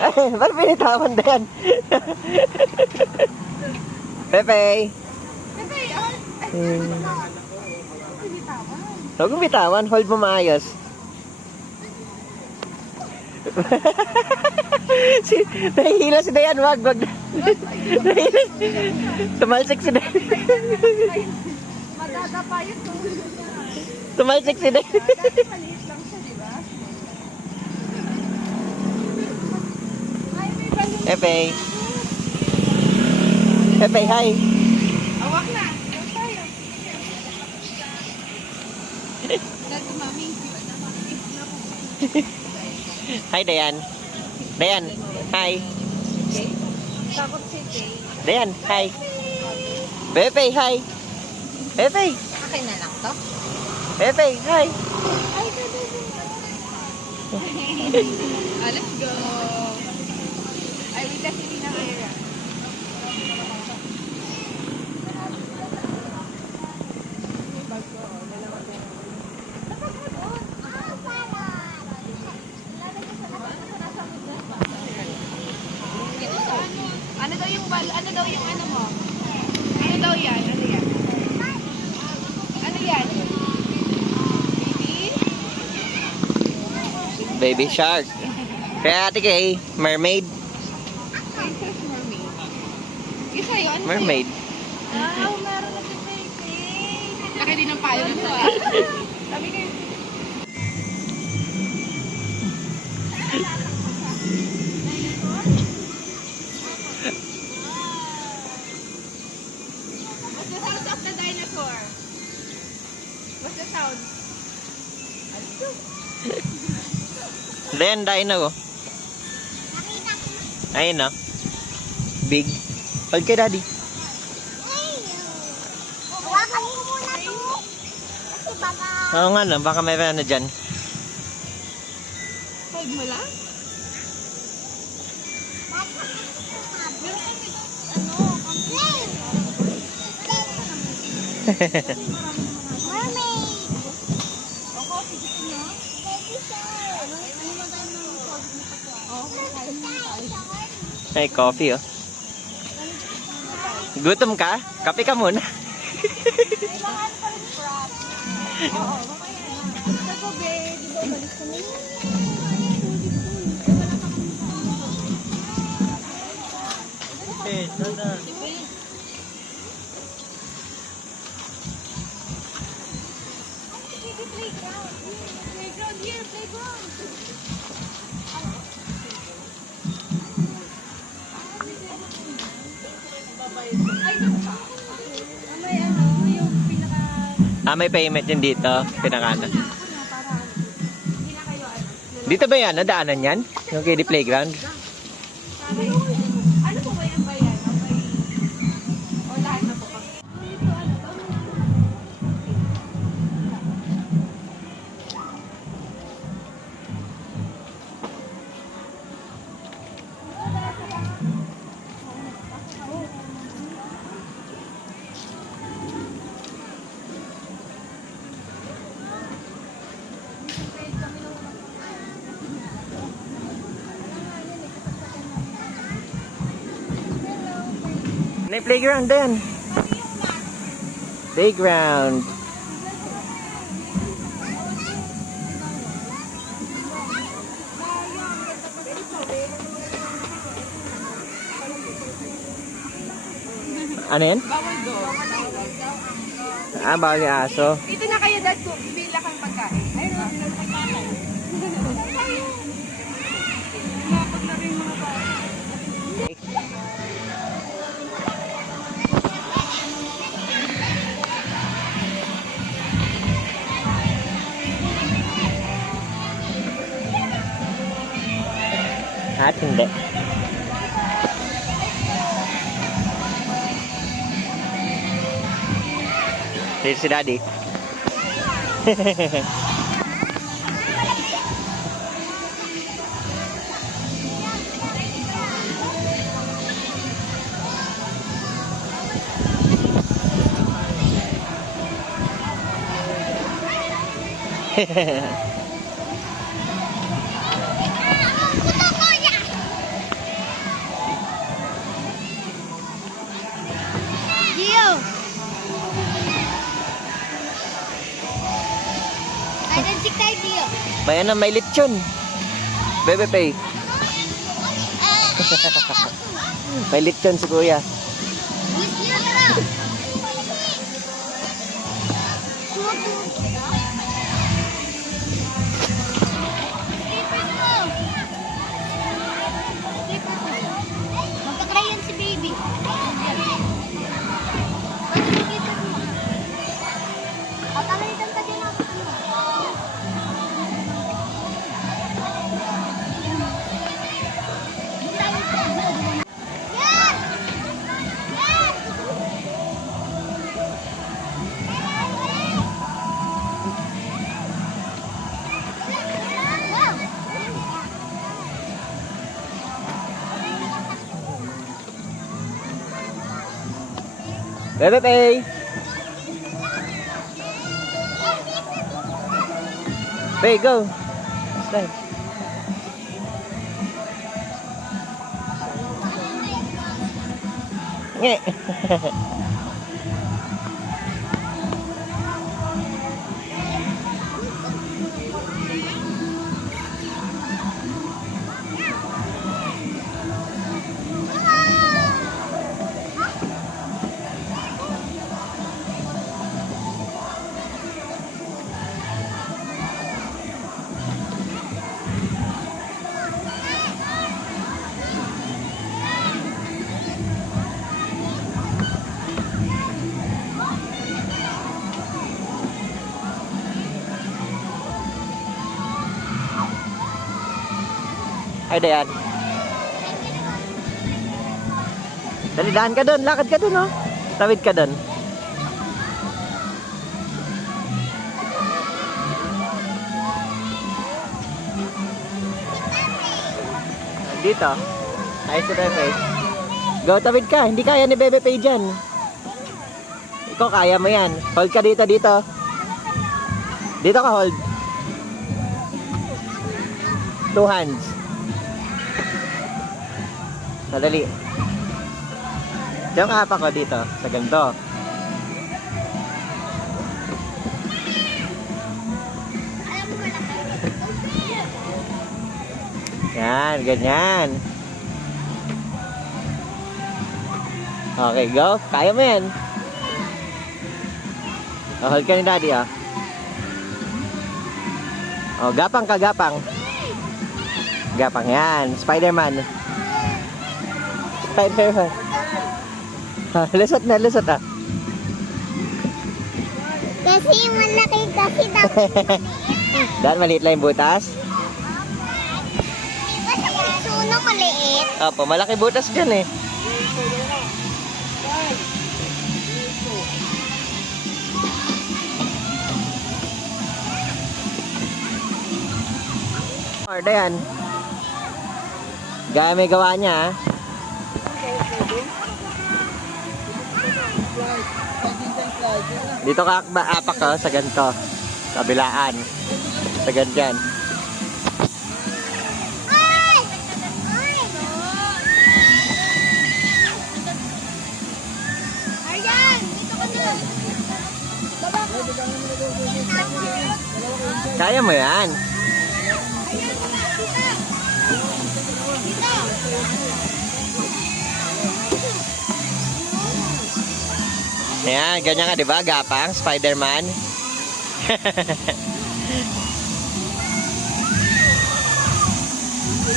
Ba't pinitawan na yan? Pepe. Pepe, Huwag mong bitawan. Hold mo maayos. Nahihila si Dayan. Wag. Nahihila. Tumalsik si Dayan. madadapa yun. Tumalsik si Dayan. Maliit lang siya, di ba? Ay, may balon. Pepe. Pepe, hi. Awak na. Awak tayo. Dati, mami. Hi, Dayan. Dayan, hi. Takot si Jay. Dayan, hi. Pepe, hi. Pepe. Akin na lang to. Pepe, hi. Ay, bebe. Let's go. Ay, wait, kasi hindi na kaya. Ano daw yung ano daw yung ano mo? Ano daw yan? Ano yan? Ano yan? Baby? Baby shark. Kaya ate Kay, mermaid. Princess mermaid. Yung sa'yo, ano Mermaid. sa'yo? Meron na si baby. Laki din ang palo nito ah. Sabi ko yung... What's the sound of the dinosaur? What's the sound? Dayan, dino. Ayun na. Big. Hold kay daddy. Hawakan ko muna to. Kasi baka... Oo nga no, baka may ano dyan. Hold mo lang? Mermaid. Ay, coffee oh. Gutom ka? Kape ka muna. Eh, sana. Playground here, playground. Ay, naka. May ano, yung pinaka... May payment yun dito. Pinakana. Parang, hindi na kayo ano. Dito ba yan? Nadaanan yan? Yung kiddie playground? Ano po ba yan ba yan? O lahat na po kami. May playground din. Playground. Ano yan? Bawal doon. Bawal yung aso. Dito na kayo, dad ko. Bibili lang kang pagkain. Ayun, pagkain. Napag na rin mga bata. At hindi. Dito si daddy. kuya. May ano, may lechon. Bebe Pay. May lechon si kuya. Wish niya, tara. Magka-crayon si baby. At alalitan ka din ako. Yan! Yan! Wow! Bebe Pay. Pay, go. Slide. Nge. Ay, Dayan. Dali, daan ka doon. Lakad ka doon, oh. Tawid ka doon. Dito. Ayos si Bebe. Go, tawid ka. Hindi kaya ni Bebe Pay dyan. Ikaw, kaya mo yan. Hold ka dito, dito. Dito ka, hold. 2 hands. Madali. Diyan ka hapa ko dito, sa ganito. Yan, ganyan. Okay, go. Kaya mo yan. Hold ka ni Daddy, ah. Oh, gapang ka, gapang. Gapang yan. Spider-Man. Spider-Man. Lusot na, lusot ah. Kasi malaki kasi dapat Dahil maliit lang yung butas. kasi yung suno maliit. Opo, malaki butas dyan eh. Order yan. Gaya may gawa niya ah. Dito ka apak ka sa ganito. Kabilaan. Sa ganyan. Ay! Ay! Aryan! Dito ka na! Baba ko! Kaya mo yan. Aryan, baba! Dito! Dito! Ayan, ganyan ka, di ba? Gapang, Spider-Man.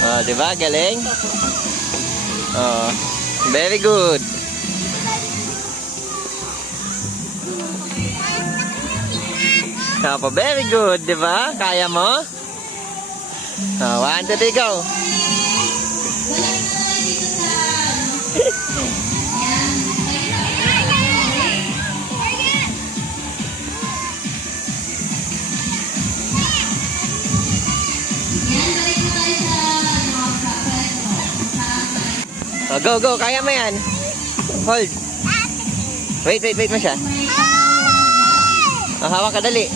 Oh, di ba? Galing. Oh, very good. Opo, very good, di ba? Kaya mo? Oh, 1, 2, 3, go. Oh, go, go. Kaya mo yan. Hold. Wait mo siya. Oh, hawak ka dali.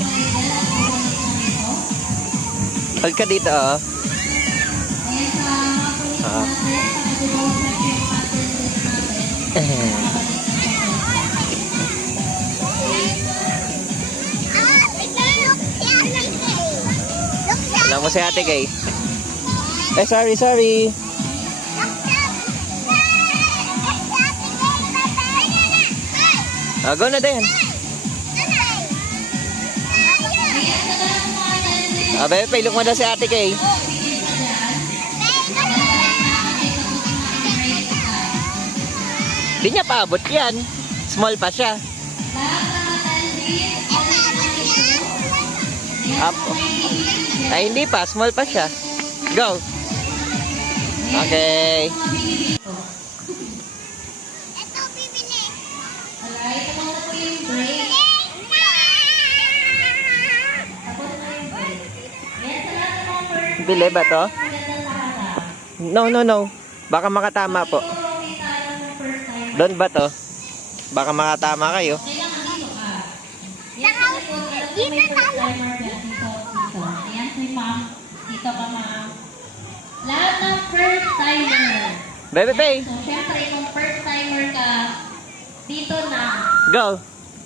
Hold ka dito, oh. Oh. Alam mo si Ate Kay. Sorry. Go na din. Bebe Pay, look mo daw si Ate Kay. Di niya paabot yan. Small pa siya. Up. Ay, hindi pa. Small pa siya. Go. Okay. Ito, bibili. Alright, tapos na po yung break. Tapos na yung break. Ayan, sa lahat ng mga first Bili ba to? magandang lahat. No. Baka makatama po. Okay tayo ng first time. Doon ba to? Baka makatama kayo. Kailangan dito ka. Yan sa likod, alam ko may first timer dyan. Dito. Ayan si ma'am. Dito ka ma'am. Lahat ng first timer. Bebe Pay, So, syempre, kung first timer ka, dito na. go.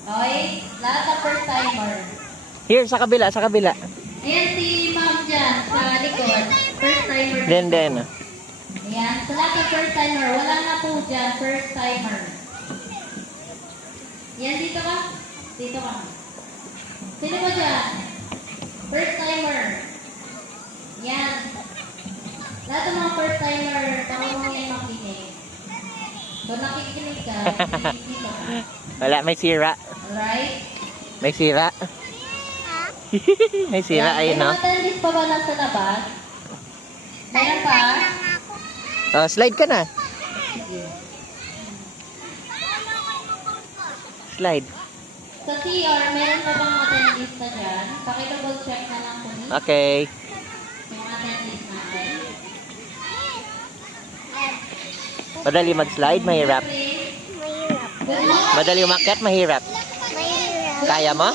Okay? Lahat ng first timer. Here, sa kabila. Ayan si ma'am dyan sa likod. First timer. Then. Ayan. Sa lahat ng first timer, wala na po dyan. First timer. Yan, dito ka. Dito ka. Sino mo dyan? First timer. Yan. Lahat ng mga first timer, tama mo yan makinig. So, nakikinig ka, dito ka. Wala, may sira. Alright? May sira. May sira, ayun no. May mga attendees pa ba nasa labas? Meron pa? Oh, slide ka na. Sige. Slide. Sa CR, meron pa bang attendees na dyan? Pakidouble check na lang po ni Okay. yung attendees natin. Madali mag-slide, mahirap. Good morning! Madali umakyat, mahirap. Mahirap. Kaya mo?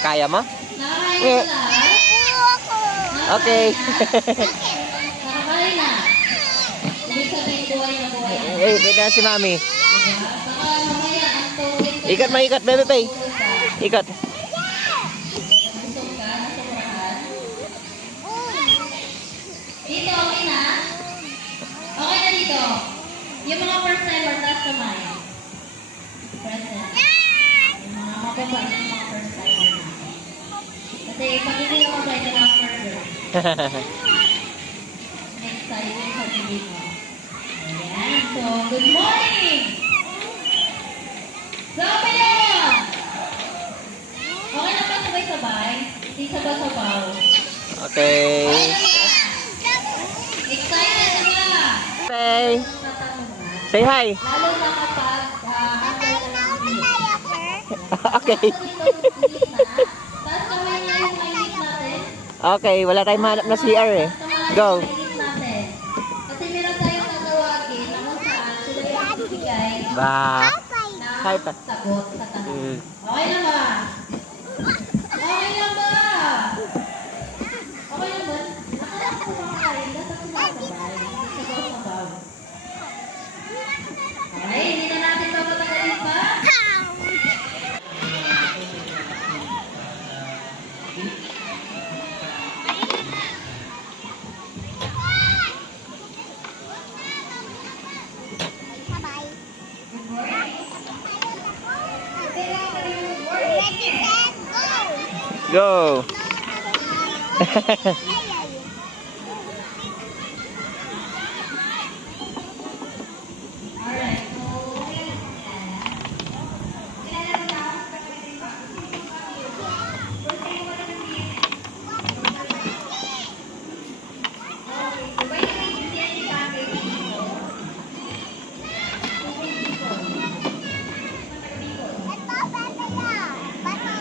Kaya mo? Nakakain na lahat? Okay. Nakakain na. Ibig sabihin, buhay na buhay na. Eh, wait na si Mami. Baka mamaya, ang tawid ka. Ikat, maikat, Bebe Pay. Ikat. Busog ka, nasobrahan. Dito, okay na? Okay na dito. Yung mga first timer, taas kamay. Present. Yung mga mababa yung mga first timer natin. Kasi pag-ibig ako sa ito ng further. Next time yung pag-ibig mo. Ayan. So, good morning! Sabi yun! Okay na ba sabay-sabay? Hindi sabay-sabaw. Okay. Excited na ba? Pay. Tatanong na. Say hi. Lalo na kapag handle ka ng beat. Okay. Tapos kamay na yung mainit natin. Okay, wala tayong mahanap na CR eh. Go. Natin. Kasi meron tayong tatawagin na kung saan sila yung magbibigay Ba. Hi ng pa. sagot sa tanong. Okay na ba? Okay na ba? Okay na ba? Akala ko kumakain. Dapat sumasabay. Sabaw-sabaw. Okay, hindi na natin papatagalin pa. Sabay. Good morning. Ready, set, go. Go. Alright, so Ito, bebe na. Bato.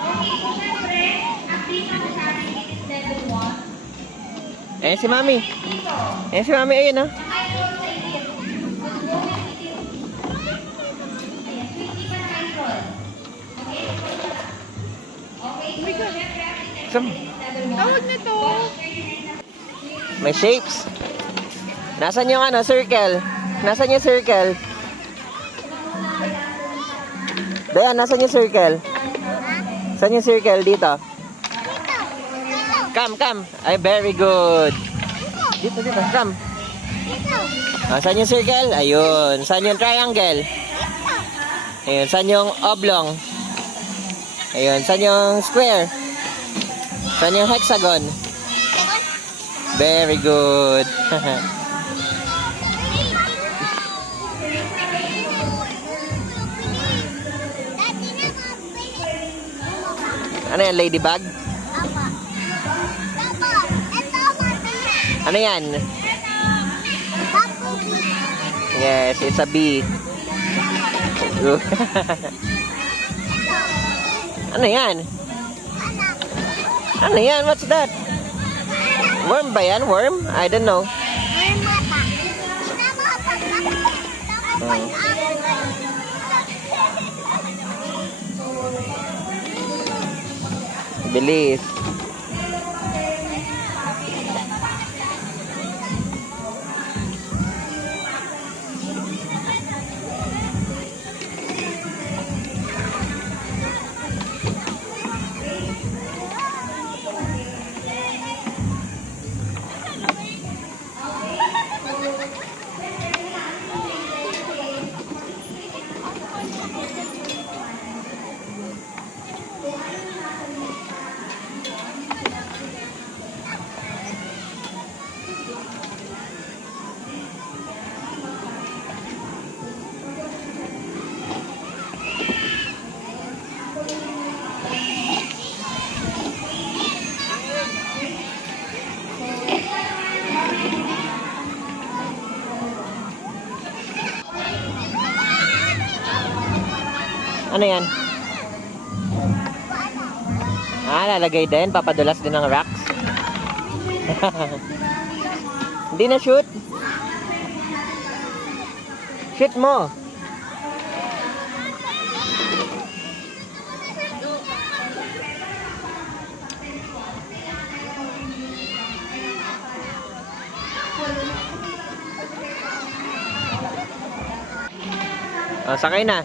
okay, so syempre, active na sa ating level 1. Ayan si Mami. Dito, Ayan si Mami, ayun oh. naka-enroll sa ilim. Mag-go with ilim. Ayan, quickly pa naka-enroll. Okay, okay, so syempre, active Sam. level 1. Tawag na to. May shapes. Nasaan yung ano, circle? Nasaan yung circle? Dayan, nasaan yung circle? Saan yung circle? Dito. Dito. Dito. Come. Ay, very good. Dito. Come. Dito. Saan yung circle? Ayun. Saan yung triangle? Ayun. Saan yung oblong? Ayun. Saan yung square? Saan yung hexagon? Very good. Ano yan? Ladybug? Apa? Apa? Ito, mata. Ano yan? Bumblebee. Yes, it's a bee. Ano yan? Ano yan? What's that? Worm ba yan? Worm? I don't know. May mata. Bilis. Ano yan? Lalagay din. Papadulas din ng rocks. Hindi na shoot. Shoot mo. Sakay na.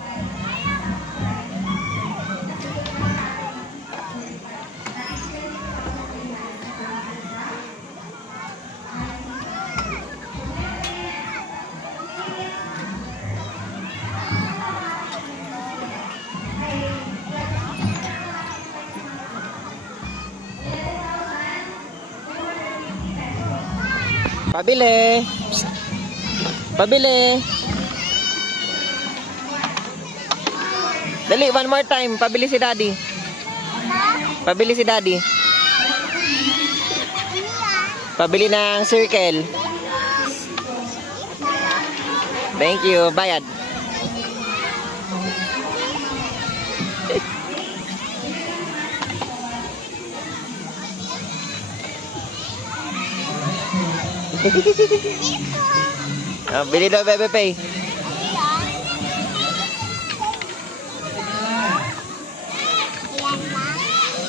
Pabili. Psst. Pabili. Dali, one more time. Pabili si Daddy. Pabili si Daddy. Pabili ng circle. Thank you. Bayad. Bili daw, Bebe Pay.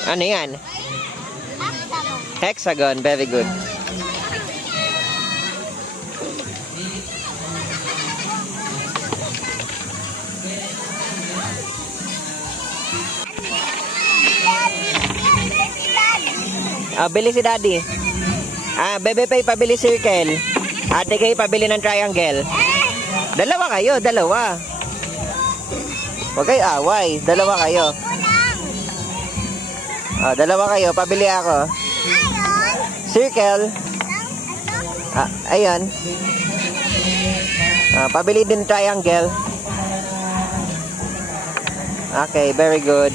Ano yan? Hexagon. Very good. Bili si Daddy. Bebe Pay, pabili circle. Ate Kay, pabili ng triangle. Dalawa kayo, dalawa. Huwag kayo away. Dalawa kayo. Dalawa kayo, pabili ako. Circle. Ayan. Pabili din triangle. Okay, very good.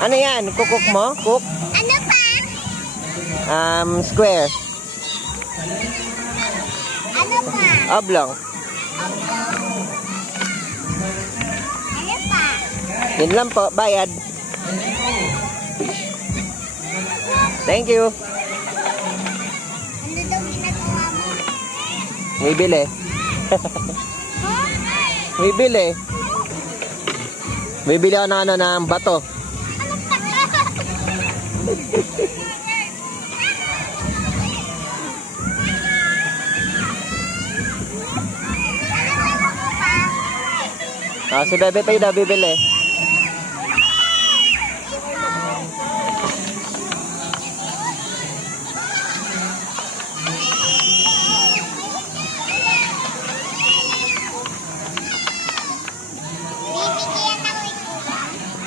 Ano yan? Cook mo? Cook? Ano pa? Square. Ano pa? Oblong. Ano pa? Yun lang po, bayad. Thank you. Ano daw ginagawa mo? May bili. May bili. May bili ako ng ng bato. Si Bebe Pay daw bibili.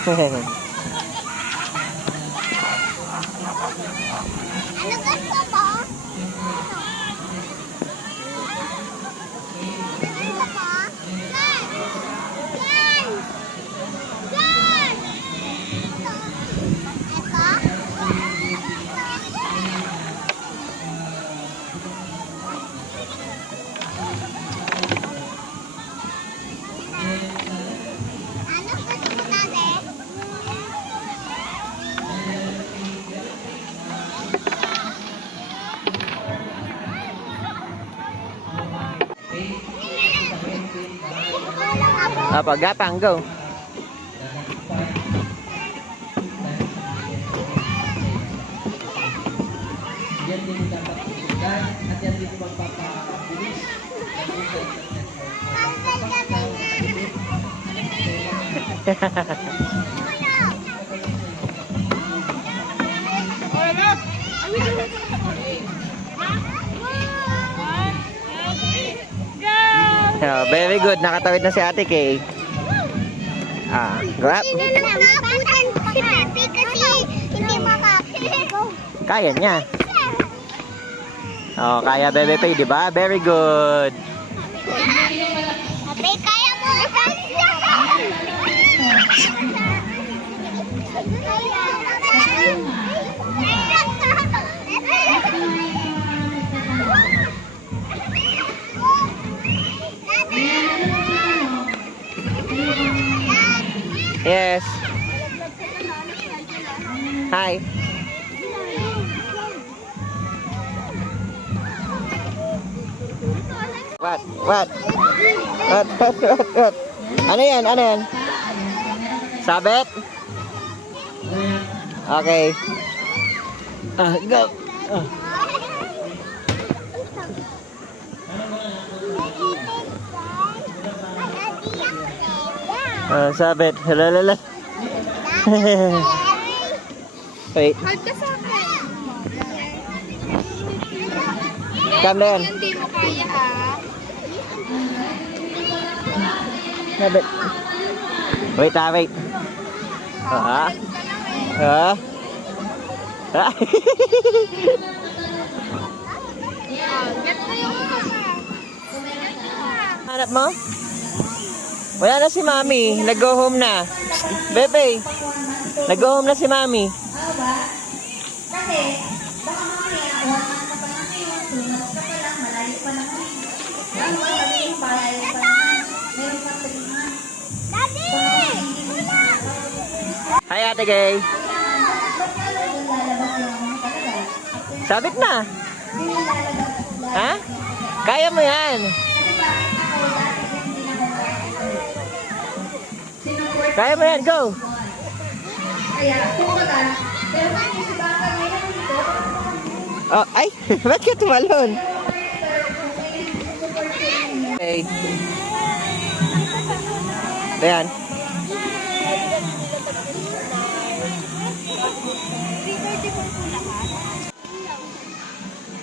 Ano gusto mo? Apa, gapang, go. Yan din dapat tutugan at yan din magpapabilis ng usaw Oh, very good. Nakatawid na si Ate Kay. Grab. Nakabutan si Pepe kasi hindi makapit. Kaya niya. Oh, kaya Bebe Pay, di ba? Very good. Pepe, kaya mo. Yes. Hi. What? What? What? Ano yan? Ano yan? Sabit? Okay. Go. Sabit. Lalala. Wait. Hold ka sa akin. Come down. Hindi mo kaya ha. Sabit. Wait, wait. Get mo yung Hanap mo? Wala na si Mami. Nag-go home na. Bebe, nag-go home na si Mami. Kasi, baka mamaya, 1 month na pa lang ngayon, 2 months ka pa lang, malayo pa lang ngayon. Ano ba sabi yung malayo pa lang? Meron pa 3 months. Daddy! Hi, Ate Gay. Ba't nga doon lalabas lang ako talaga? Sabit na. Hindi lalabas. Ha? Kaya mo yan. Kasi ba, ako dati hindi na ako sinupport Kaya mo yan. Go. kaya, kumbaga, pero kung si Baka ngayon dito, Oh, ay. Ba't ka tumalon? Okay. Ayan.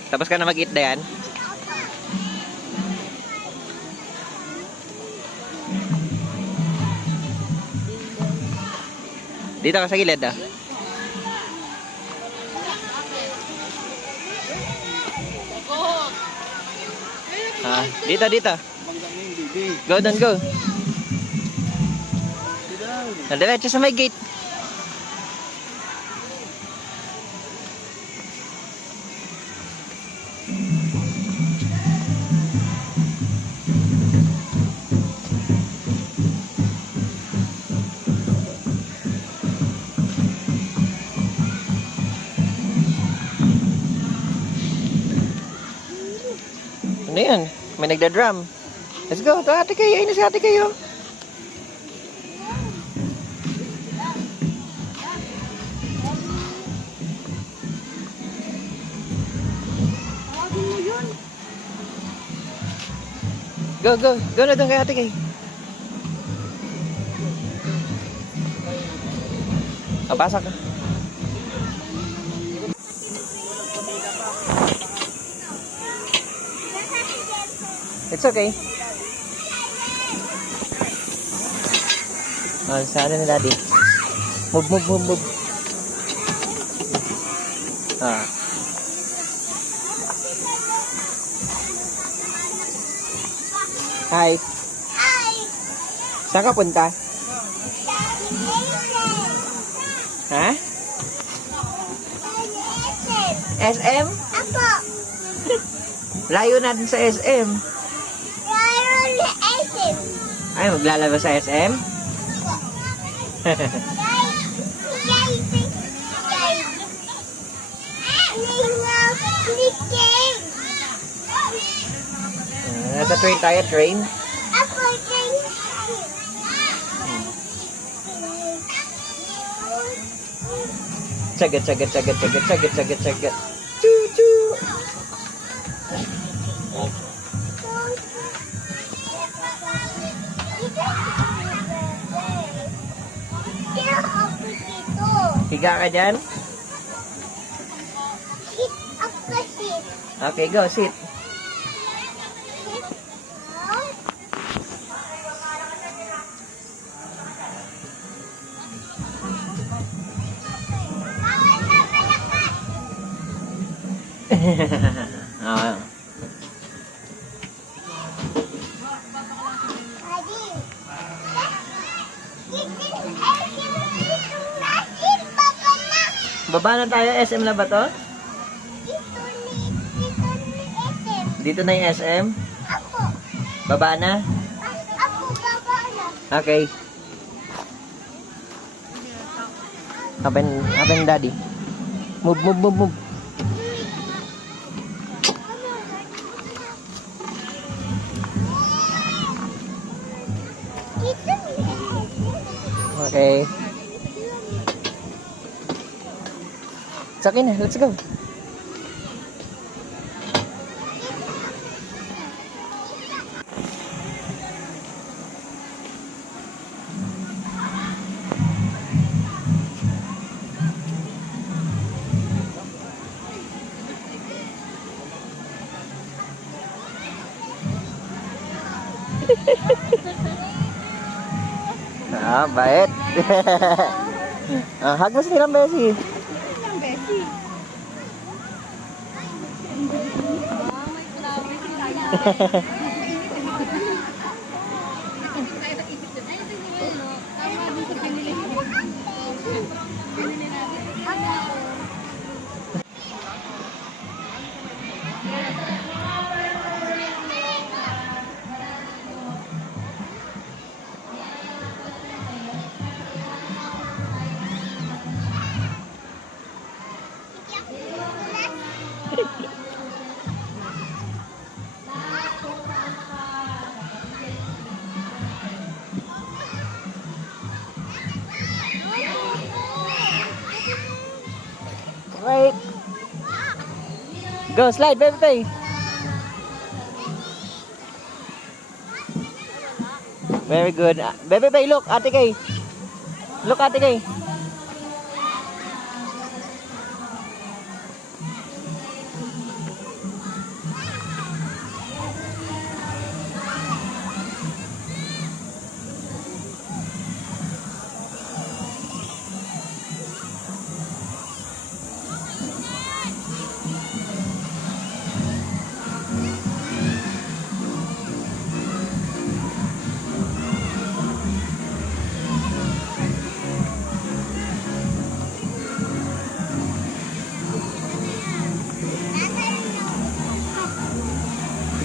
Tapos ka na mag-eat na yan? Dito ka sa gilid ah. Dito, dito. Go doon, go. Diretso sa may gate. Ano yan? May nagda-drum. Let's go. Ito ate kayo. Ayun na si ate kayo. Go, go. Go na doon kay ate kayo. Pasok ka. It's okay. Sa ano na daddy? Move, move, move, move. Ah. Hi. Hi. Saan ka punta? Ha? SM? Ako. Layo natin sa SM. Laro na item. Ay, maglalaro sa SM? Nasa train tayo, train. Cagat, cagat, cagat, cagat, cagat, cagat, cagat. Choo, choo. Higa ka dyan? Okay, go, sit. Ah. Baba na tayo, SM na ba to? Dito na yung SM? Baba na? Okay. Happen daddy. Move, move, move, move. Okay. It's okay na, let's go. Ah, bait. Hug mo si Tirang Bessie. Right. Go, slide, baby. Very good. Baby, look, Ate Kay. Look, Ate Kay.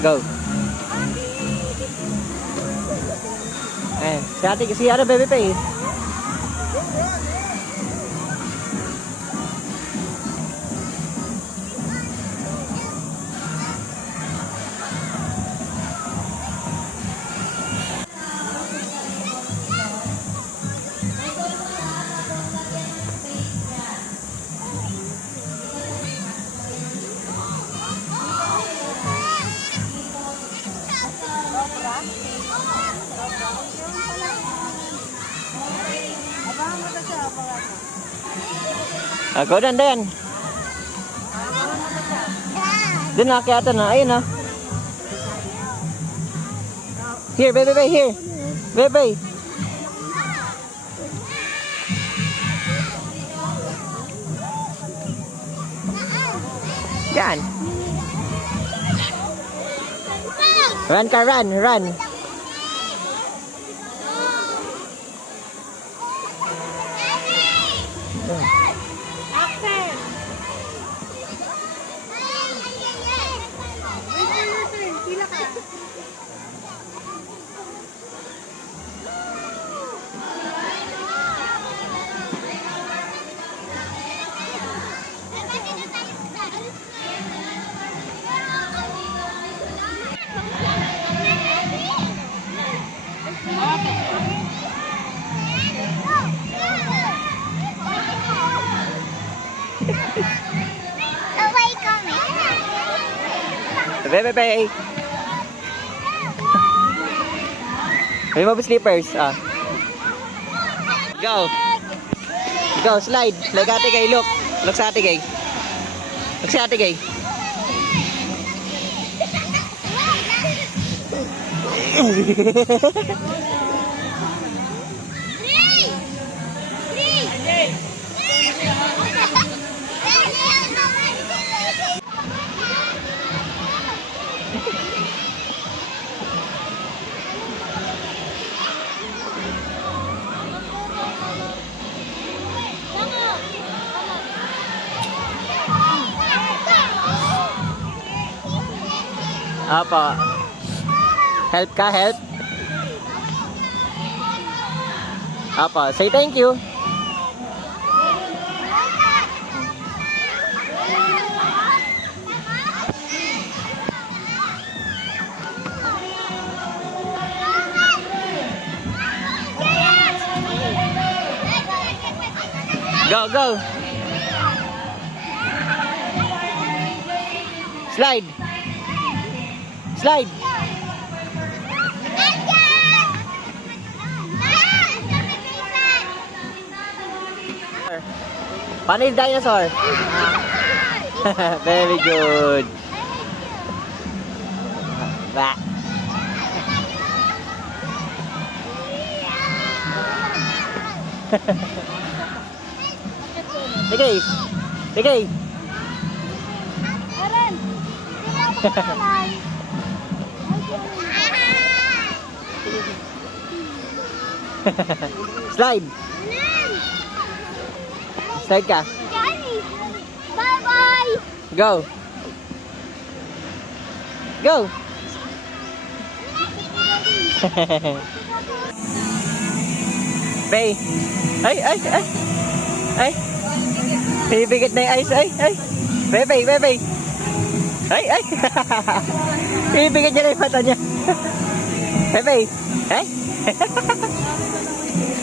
Go. Si Ate Baby Pay. Go dan. Din na kaya na. Ayun na. Here, baby, here. Baby. Yan. Run ka, run, run. Sabay kami. Bebe. May mga slippers. Ah. Go. Go, slide. Like ate kay, look. Look sa ate kay. Look sa ate kay. Apa. Help ka, help. Apa, say thank you. Go, go. Slide. Slide. Paano yung dinosaur? Very good. Ba. Sige. Sige. Slide. Slide ka. Bye-bye. Go. Go. Bay. Ay. Ay. Bibigit na yung ice. Ay. Bebe. Ay. Bibigit niya na yung mata niya. Bebe. Ay.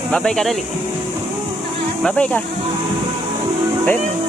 Babay ka dali. Babay ka. Bebe.